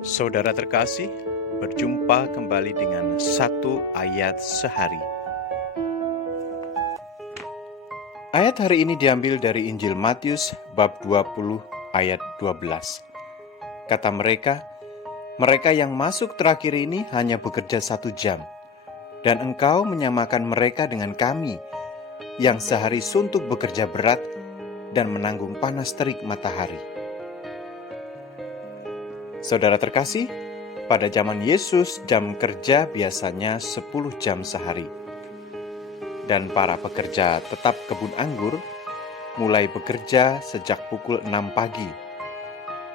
Saudara terkasih, berjumpa kembali dengan satu ayat sehari. Ayat hari ini diambil dari Injil Matius bab 20 ayat 12. Kata mereka yang masuk terakhir ini hanya bekerja 1 jam, dan engkau menyamakan mereka dengan kami yang sehari suntuk bekerja berat dan menanggung panas terik matahari. Saudara terkasih, pada zaman Yesus jam kerja biasanya 10 jam sehari. Dan para pekerja tetap kebun anggur mulai bekerja sejak pukul 6 pagi.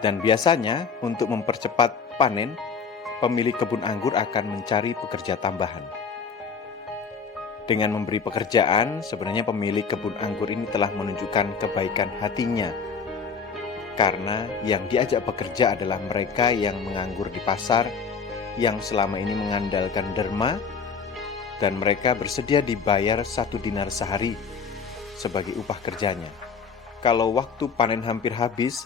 Dan biasanya untuk mempercepat panen, pemilik kebun anggur akan mencari pekerja tambahan. Dengan memberi pekerjaan, sebenarnya pemilik kebun anggur ini telah menunjukkan kebaikan hatinya. Karena yang diajak bekerja adalah mereka yang menganggur di pasar, yang selama ini mengandalkan derma, dan mereka bersedia dibayar 1 dinar sehari sebagai upah kerjanya. Kalau waktu panen hampir habis,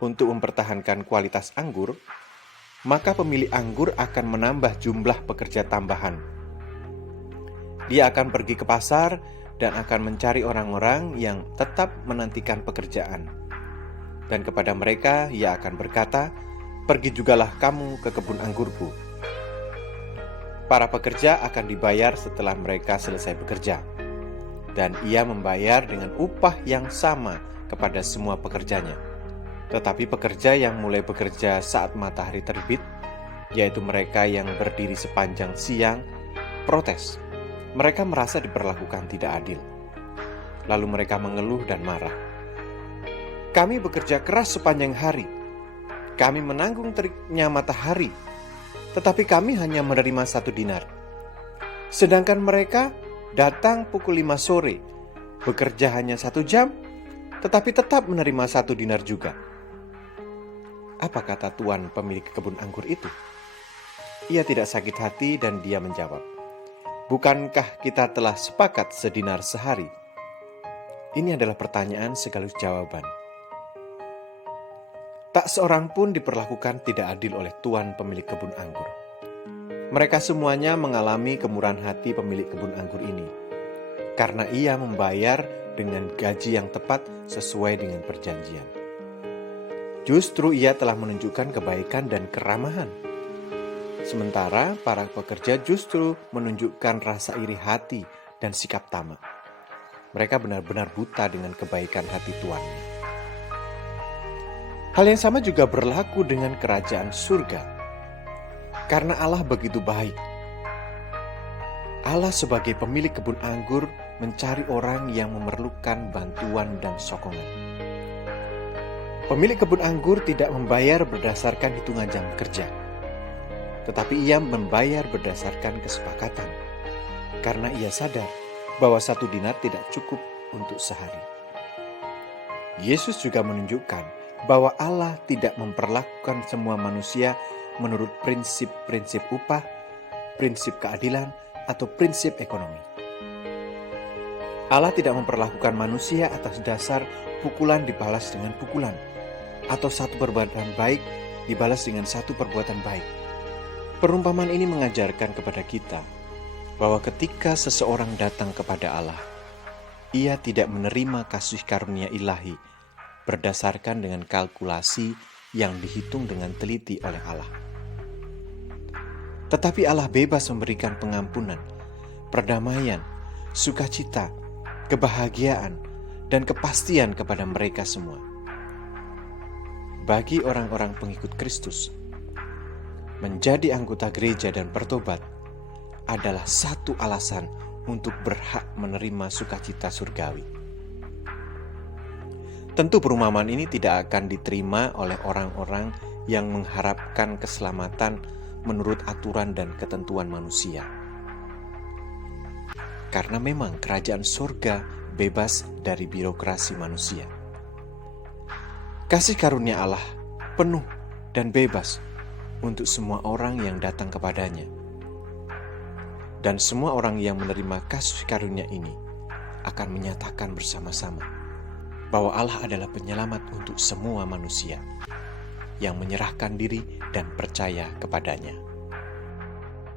untuk mempertahankan kualitas anggur, maka pemilik anggur akan menambah jumlah pekerja tambahan. Dia akan pergi ke pasar dan akan mencari orang-orang yang tetap menantikan pekerjaan. Dan kepada mereka ia akan berkata, "Pergi jugalah kamu ke kebun anggurku." Para pekerja akan dibayar setelah mereka selesai bekerja. Dan ia membayar dengan upah yang sama kepada semua pekerjanya. Tetapi pekerja yang mulai bekerja saat matahari terbit, yaitu mereka yang berdiri sepanjang siang, protes. Mereka merasa diperlakukan tidak adil. Lalu mereka mengeluh dan marah. "Kami bekerja keras sepanjang hari. Kami menanggung teriknya matahari. Tetapi kami hanya menerima 1 dinar. Sedangkan mereka datang pukul 5 sore, bekerja hanya 1 jam, tetapi tetap menerima 1 dinar juga." Apa kata tuan pemilik kebun anggur itu? Ia tidak sakit hati dan dia menjawab, "Bukankah kita telah sepakat sedinar sehari?" Ini adalah pertanyaan sekaligus jawaban. Tak seorang pun diperlakukan tidak adil oleh tuan pemilik kebun anggur. Mereka semuanya mengalami kemurahan hati pemilik kebun anggur ini, karena ia membayar dengan gaji yang tepat sesuai dengan perjanjian. Justru ia telah menunjukkan kebaikan dan keramahan. Sementara para pekerja justru menunjukkan rasa iri hati dan sikap tamak. Mereka benar-benar buta dengan kebaikan hati tuannya. Hal yang sama juga berlaku dengan kerajaan surga. Karena Allah begitu baik. Allah sebagai pemilik kebun anggur mencari orang yang memerlukan bantuan dan sokongan. Pemilik kebun anggur tidak membayar berdasarkan hitungan jam kerja, tetapi ia membayar berdasarkan kesepakatan. Karena ia sadar bahwa 1 dinar tidak cukup untuk sehari. Yesus juga menunjukkan bahwa Allah tidak memperlakukan semua manusia menurut prinsip-prinsip upah, prinsip keadilan, atau prinsip ekonomi. Allah tidak memperlakukan manusia atas dasar pukulan dibalas dengan pukulan, atau satu perbuatan baik dibalas dengan satu perbuatan baik. Perumpamaan ini mengajarkan kepada kita bahwa ketika seseorang datang kepada Allah, ia tidak menerima kasih karunia ilahi berdasarkan dengan kalkulasi yang dihitung dengan teliti oleh Allah. Tetapi Allah bebas memberikan pengampunan, perdamaian, sukacita, kebahagiaan, dan kepastian kepada mereka semua. Bagi orang-orang pengikut Kristus, menjadi anggota gereja dan bertobat adalah satu alasan untuk berhak menerima sukacita surgawi. Tentu perumpamaan ini tidak akan diterima oleh orang-orang yang mengharapkan keselamatan menurut aturan dan ketentuan manusia. Karena memang kerajaan surga bebas dari birokrasi manusia. Kasih karunia Allah penuh dan bebas untuk semua orang yang datang kepadanya. Dan semua orang yang menerima kasih karunia ini akan menyatakan bersama-sama bahwa Allah adalah penyelamat untuk semua manusia. yang menyerahkan diri dan percaya kepadanya.